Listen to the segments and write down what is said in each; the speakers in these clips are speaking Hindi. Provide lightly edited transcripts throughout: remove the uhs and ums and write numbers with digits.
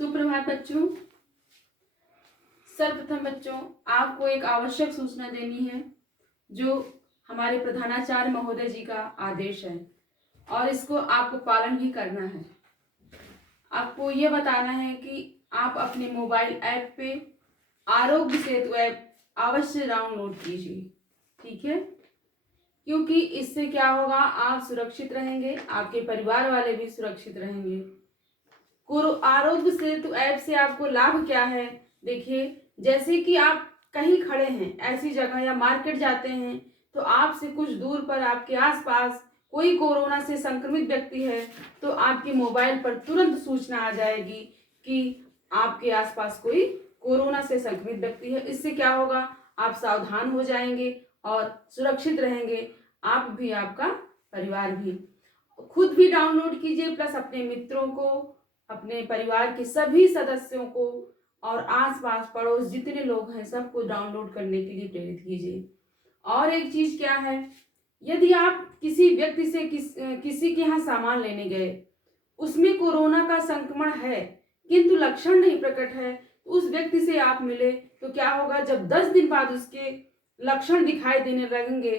सुप्रभात बच्चों। सर्वप्रथम बच्चों, आपको एक आवश्यक सूचना देनी है जो हमारे प्रधानाचार्य महोदय जी का आदेश है और इसको आपको पालन भी करना है। आपको ये बताना है कि आप अपने मोबाइल ऐप पे आरोग्य सेतु ऐप अवश्य डाउनलोड कीजिए, ठीक है? क्योंकि इससे क्या होगा, आप सुरक्षित रहेंगे, आपके परिवार वाले भी सुरक्षित रहेंगे। आरोग्य सेतु ऐप से आपको लाभ क्या है? देखिए, जैसे कि आप कहीं खड़े हैं ऐसी जगह या मार्केट जाते हैं तो आपसे कुछ दूर पर आपके आसपास कोई कोरोना से संक्रमित व्यक्ति है तो आपके मोबाइल पर तुरंत सूचना आ जाएगी कि आपके आसपास कोई कोरोना से संक्रमित व्यक्ति है। इससे क्या होगा, आप सावधान हो जाएंगे और सुरक्षित रहेंगे, आप भी आपका परिवार भी। खुद भी डाउनलोड कीजिए, प्लस अपने मित्रों को, अपने परिवार के सभी सदस्यों को और आसपास पड़ोस जितने लोग हैं सबको डाउनलोड करने के लिए प्रेरित कीजिए। और एक चीज क्या है, यदि आप किसी व्यक्ति से किसी के यहाँ सामान लेने गए, उसमें कोरोना का संक्रमण है किंतु लक्षण नहीं प्रकट है, तो उस व्यक्ति से आप मिले तो क्या होगा, जब 10 दिन बाद उसके लक्षण दिखाई देने लगेंगे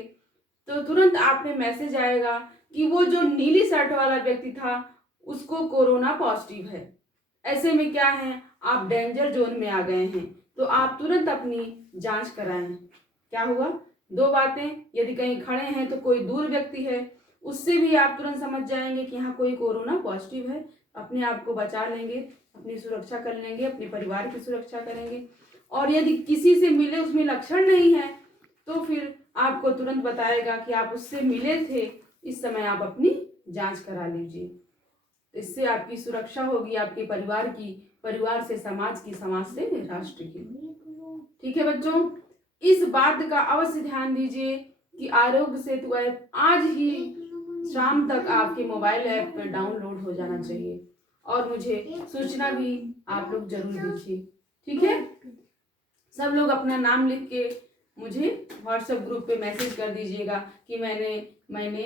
तो तुरंत आप में मैसेज आएगा कि वो जो नीली शर्ट वाला व्यक्ति था उसको कोरोना पॉजिटिव है। ऐसे में क्या है, आप डेंजर जोन में आ गए हैं, तो आप तुरंत अपनी जांच कराएं। क्या हुआ, दो बातें, यदि कहीं खड़े हैं तो कोई दूर व्यक्ति है उससे भी आप तुरंत समझ जाएंगे कि यहाँ कोई कोरोना पॉजिटिव है, अपने आप को बचा लेंगे, अपनी सुरक्षा कर लेंगे, अपने परिवार की सुरक्षा करेंगे। और यदि किसी से मिले उसमें लक्षण नहीं है तो फिर आपको तुरंत बताएगा कि आप उससे मिले थे, इस समय आप अपनी जांच करा लीजिए। इससे आपकी सुरक्षा होगी, आपके परिवार की, परिवार से समाज की, समाज से राष्ट्र की। ठीक है बच्चों, इस बात का अवश्य ध्यान दीजिए कि आरोग्य सेतु ऐप आज ही शाम तक आपके मोबाइल ऐप पर डाउनलोड हो जाना चाहिए और मुझे सूचना भी आप लोग जरूर दीजिए, ठीक है? सब लोग अपना नाम लिख के मुझे व्हाट्सएप ग्रुप पे मैसेज कर दीजिएगा कि मैंने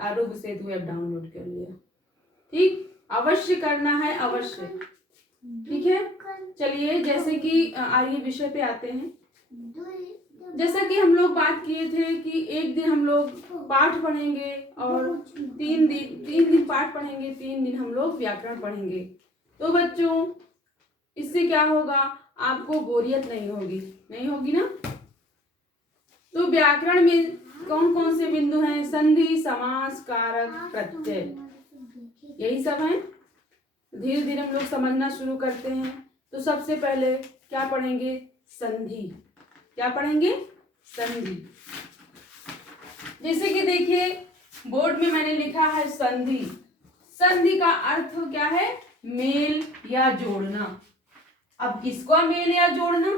आरोग्य सेतु ऐप डाउनलोड कर लिया। ठीक, अवश्य करना है, अवश्य। ठीक है, चलिए जैसे कि आइए विषय पे आते हैं। जैसा कि हम लोग बात किए थे कि एक दिन हम लोग पाठ पढ़ेंगे और 3 दिन पाठ पढ़ेंगे, 3 दिन हम लोग व्याकरण पढ़ेंगे। तो बच्चों इससे क्या होगा, आपको बोरियत नहीं होगी ना? तो व्याकरण में कौन कौन से बिंदु हैं? संधि, समास, कारक, प्रत्यय, यही सब है। धीरे धीरे हम लोग समझना शुरू करते हैं। तो सबसे पहले क्या पढ़ेंगे? संधि। क्या पढ़ेंगे? संधि। जैसे कि देखिए बोर्ड में मैंने लिखा है संधि। संधि का अर्थ क्या है? मेल या जोड़ना। अब किसका मेल या जोड़ना?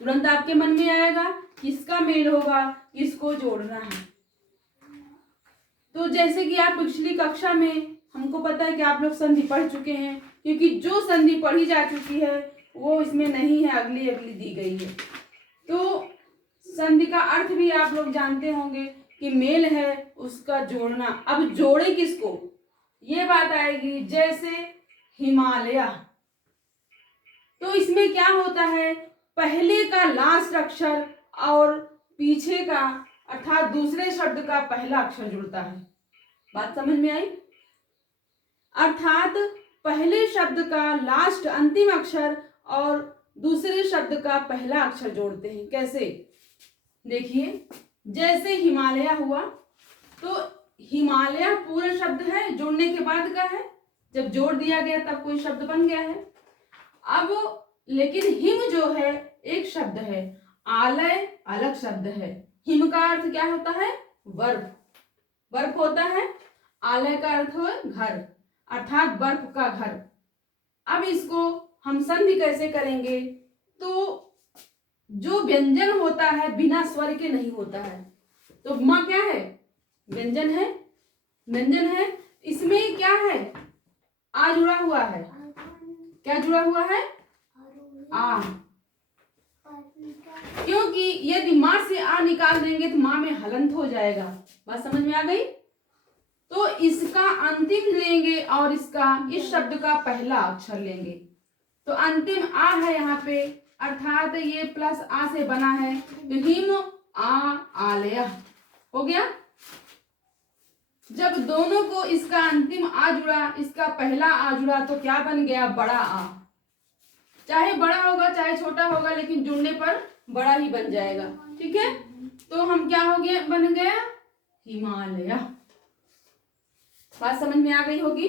तुरंत आपके मन में आएगा किसका मेल होगा, किसको जोड़ना है। तो जैसे कि आप पिछली कक्षा में, हमको पता है कि आप लोग संधि पढ़ चुके हैं, क्योंकि जो संधि पढ़ी जा चुकी है वो इसमें नहीं है, अगली दी गई है। तो संधि का अर्थ भी आप लोग जानते होंगे कि मेल है उसका जोड़ना। अब जोड़े किसको, ये बात आएगी। जैसे हिमालय, तो इसमें क्या होता है, पहले का लास्ट अक्षर और पीछे का अर्थात दूसरे शब्द का पहला अक्षर जुड़ता है। बात समझ में आई? अर्थात पहले शब्द का लास्ट अंतिम अक्षर और दूसरे शब्द का पहला अक्षर जोड़ते हैं। कैसे? देखिए, जैसे हिमालय हुआ तो हिमालय पूरा शब्द है, जोड़ने के बाद का है, जब जोड़ दिया गया तब कोई शब्द बन गया है। अब लेकिन हिम जो है एक शब्द है, आलय अलग शब्द है। हिम का अर्थ क्या होता है? बर्फ होता है। आलय का अर्थ है घर, अर्थात बर्फ का घर। अब इसको हम संधि कैसे करेंगे? तो जो व्यंजन होता है बिना स्वर के नहीं होता है। तो माँ क्या है? व्यंजन है। इसमें क्या है? आ जुड़ा हुआ है। क्या जुड़ा हुआ है? आ। क्योंकि यदि माँ से आ निकाल देंगे तो माँ में हलंत हो जाएगा। बात समझ में आ गई? तो इसका अंतिम लेंगे और इसका इस शब्द का पहला अक्षर लेंगे। तो अंतिम आ है यहाँ पे, अर्थात ये प्लस आ से बना है, तो हिम आलय हो गया। जब दोनों को इसका अंतिम आ जुड़ा, इसका पहला आ जुड़ा, तो क्या बन गया? बड़ा आ। चाहे बड़ा होगा चाहे छोटा होगा, लेकिन जुड़ने पर बड़ा ही बन जाएगा। ठीक है, तो हम क्या हो गया? बन गया हिमालय। बात समझ में आ गई होगी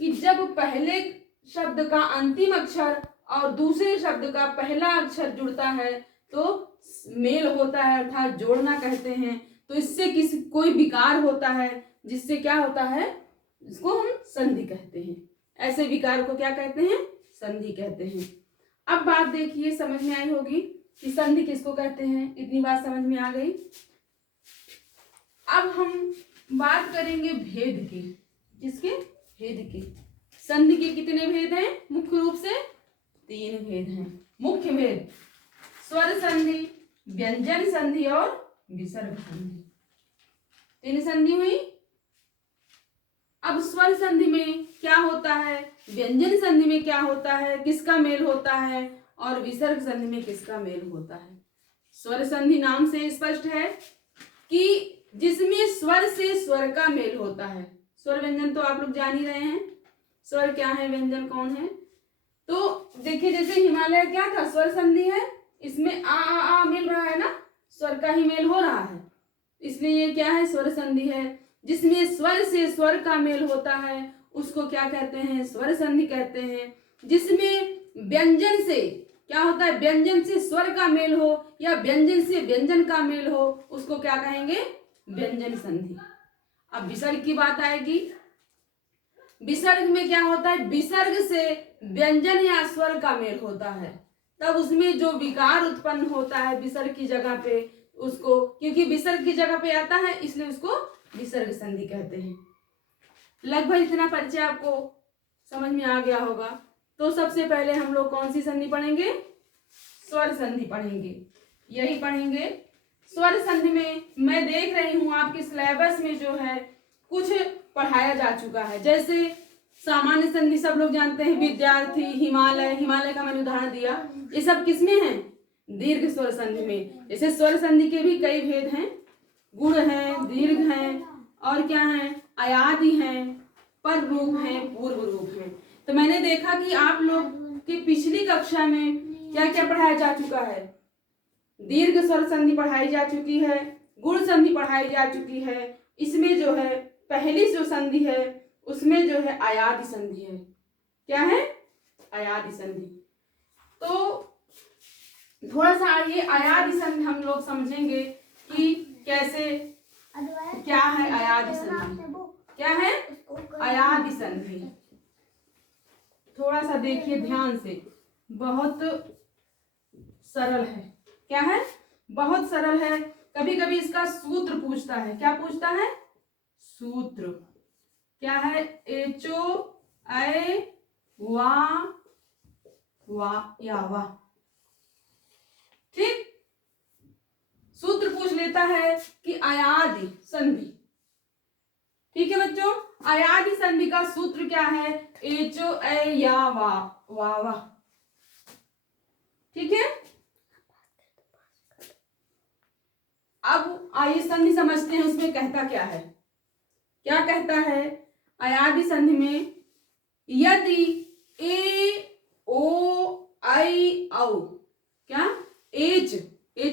कि जब पहले शब्द का अंतिम अक्षर और दूसरे शब्द का पहला अक्षर जुड़ता है तो मेल होता है, अर्थात जोड़ना कहते हैं। तो इससे कोई विकार होता है, जिससे क्या होता है? इसको हम संधि कहते हैं। ऐसे विकार को क्या कहते हैं? संधि कहते हैं। अब बात देखिए, समझ में आई होगी कि संधि किसको कहते हैं। इतनी बात समझ में आ गई। अब हम बात करेंगे भेद की। किसके? भेद की। संधि के कितने भेद हैं? मुख्य रूप से 3 भेद हैं। मुख्य भेद स्वर संधि, व्यंजन संधि और विसर्ग संधि। 3 संधि हुई। अब स्वर संधि में क्या होता है, व्यंजन संधि में क्या होता है, किसका मेल होता है, और विसर्ग संधि में किसका मेल होता है। स्वर संधि नाम से स्पष्ट है कि जिसमें स्वर से स्वर का मेल होता है। स्वर व्यंजन तो आप लोग जान ही रहे हैं, स्वर क्या है, व्यंजन कौन है। तो देखिए, जैसे हिमालय क्या था? स्वर संधि है, इसमें आ मिल रहा है ना, स्वर का ही मेल हो रहा है, इसलिए ये क्या है? स्वर संधि है। जिसमें स्वर से स्वर का मेल होता है उसको क्या कहते हैं? स्वर संधि कहते हैं। जिसमें व्यंजन से क्या होता है? व्यंजन से स्वर का मेल हो या व्यंजन से व्यंजन का मेल हो, उसको क्या कहेंगे? व्यंजन संधि। अब विसर्ग की बात आएगी। विसर्ग में क्या होता है? विसर्ग से व्यंजन या स्वर का मेल होता है, तब उसमें जो विकार उत्पन्न होता है विसर्ग की जगह पे, उसको, क्योंकि विसर्ग की जगह पे आता है इसलिए उसको विसर्ग संधि कहते हैं। लगभग इतना परिचय आपको समझ में आ गया होगा। तो सबसे पहले हम लोग कौन सी संधि पढ़ेंगे? स्वर संधि पढ़ेंगे। यही पढ़ेंगे। स्वर संधि में मैं देख रही हूं आपके सिलेबस में जो है कुछ पढ़ाया जा चुका है। जैसे सामान्य संधि सब लोग जानते हैं, विद्यार्थी, हिमालय। हिमालय का मैंने उदाहरण दिया। ये सब किसमें है? दीर्घ स्वर संधि में। जैसे स्वर संधि के भी कई भेद हैं, गुण हैं, दीर्घ हैं, और क्या हैं? अयादि हैं, पर रूप हैं, पूर्व रूप हैं। तो मैंने देखा कि आप लोग की पिछली कक्षा में क्या क्या पढ़ाया जा चुका है। दीर्घ स्वर संधि पढ़ाई जा चुकी है, गुण संधि पढ़ाई जा चुकी है। इसमें जो है पहली जो संधि है उसमें जो है अयादि संधि है। क्या है? अयादि संधि। तो थोड़ा सा ये अयादि संधि हम लोग समझेंगे कि कैसे, क्या है अयादि संधि, क्या है अयादि संधि। थोड़ा सा देखिए ध्यान से, बहुत सरल है। क्या है? बहुत सरल है। कभी कभी इसका सूत्र पूछता है। क्या पूछता है? सूत्र। क्या है? एचो ऐ वा या वा। ठीक, सूत्र पूछ लेता है कि अयादि संधि। ठीक है बच्चों, अयादि संधि का सूत्र क्या है? एचो ऐ या वा। ठीक है, अब आइए संधि समझते हैं उसमें कहता क्या है। क्या कहता है अयादि संधि में? यदि ए ओ आई औ, क्या? एज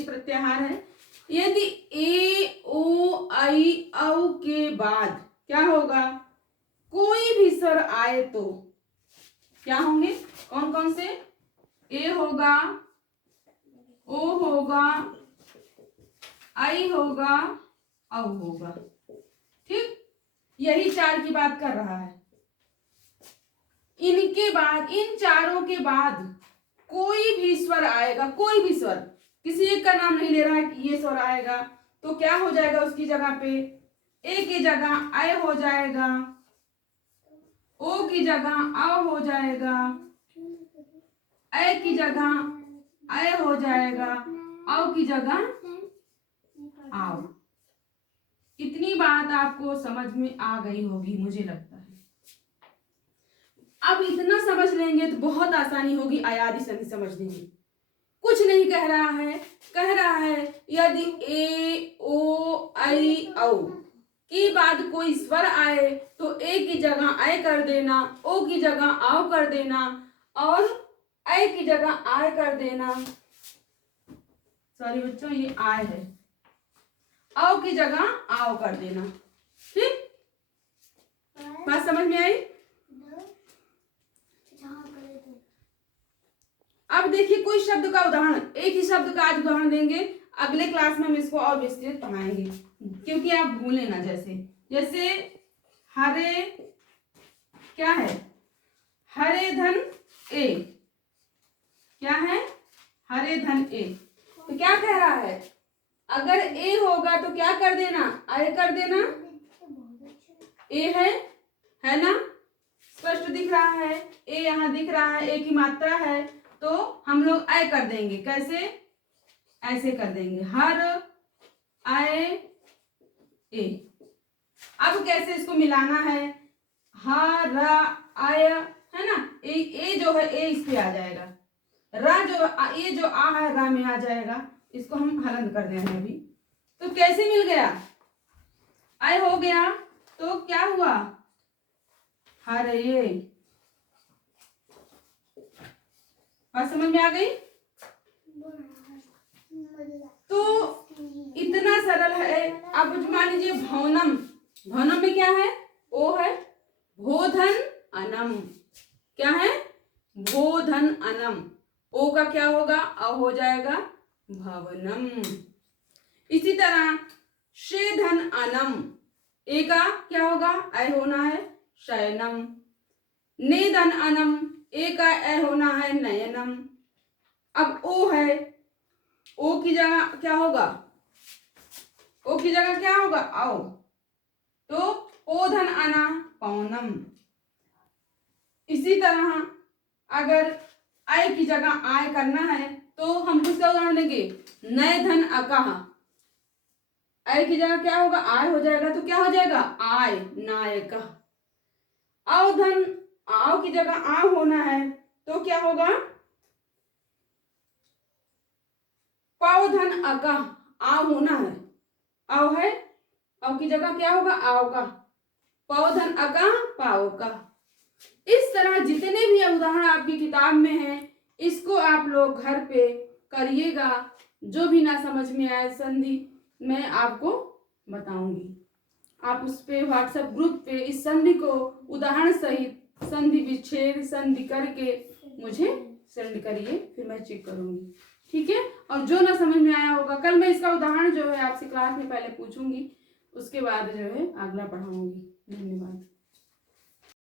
प्रत्याहार है। यदि ए ओ आई औ के बाद क्या होगा? कोई भी स्वर आए तो क्या होंगे? कौन कौन से? ए होगा, ओ होगा, आई होगा, औ होगा। ठीक, यही 4 की बात कर रहा है। इनके बाद, इन चारों के बाद कोई भी स्वर आएगा, कोई भी स्वर, किसी एक का नाम नहीं ले रहा है कि ये स्वर आएगा, तो क्या हो जाएगा? उसकी जगह पे ए की जगह ऐ हो जाएगा, ओ की जगह आ हो जाएगा, ऐ की जगह ऐ हो जाएगा, औ की जगह आओ। इतनी बात आपको समझ में आ गई होगी मुझे लगता है। अब इतना समझ लेंगे तो बहुत आसानी होगी अयादी संधि समझने में। कुछ नहीं कह रहा है, कह रहा है यदि ए ओ आई औ की बाद कोई स्वर आए तो ए की जगह ऐ कर देना, ओ की जगह आओ कर देना और ऐ की जगह आय कर देना। सॉरी बच्चों, ये आय है, आओ की जगह आओ कर देना। ठीक, बात समझ में आई? अब देखिए कोई शब्द का उदाहरण, एक ही शब्द का आज उदाहरण देंगे, अगले क्लास में हम इसको और विस्तृत पढ़ाएंगे क्योंकि आप भूलें ना। जैसे हरे क्या है, हरे धन ए, क्या है, हरे धन ए। तो क्या कह रहा है, अगर ए होगा तो क्या कर देना, आय कर देना। ए है ना, स्पष्ट दिख रहा है, ए यहाँ दिख रहा है, ए की मात्रा है तो हम लोग आय कर देंगे। कैसे, ऐसे कर देंगे, हर आय ए। अब कैसे इसको मिलाना है, हर आय है ना, ए जो है ए इस पे आ जाएगा, रा जो ए जो आ है रा में आ जाएगा। इसको हम हलन कर देंगे अभी। तो कैसे मिल गया, आय हो गया तो क्या हुआ, हर ए। बात समझ में आ गई? तो इतना सरल है। अब मान लीजिए भवनम, भवनम में क्या है, ओ है, भोधन अनम, क्या है, भोधन अनम। ओ का क्या होगा, अ हो जाएगा भवनम। इसी तरह शेधन अनम, ए का क्या होगा, ऐ होना है, शयनम। नेदन अनम, ए का ऐ होना है, नयनम। अब ओ है, ओ की जगह क्या होगा, ओ की जगह क्या होगा, आओ, तो पोधन अना पौनम। इसी तरह अगर आय की जगह आय करना है तो हम किसका उदाहरण देंगे, नय धन अकह। आय की जगह क्या होगा, आय हो जाएगा तो क्या हो जाएगा, आय नायक। आओ धन, आओ की जगह आ होना है तो क्या होगा, पाओ धन अका, आ होना है, आओ है, आओ की जगह क्या होगा, आओ का, पाओ धन अका पाओ का। इस तरह जितने भी उदाहरण आपकी किताब में हैं, इसको आप लोग घर पे करिएगा। जो भी ना समझ में आए संधि मैं आपको बताऊंगी। आप उस पे व्हाट्सएप ग्रुप पे इस संधि को उदाहरण सहित संधि विच्छेद संधि करके मुझे सेंड करिए, फिर मैं चेक करूंगी। ठीक है, और जो ना समझ में आया होगा कल मैं इसका उदाहरण जो है आपसे क्लास में पहले पूछूंगी, उसके बाद जो है अगला पढ़ाऊंगी। धन्यवाद।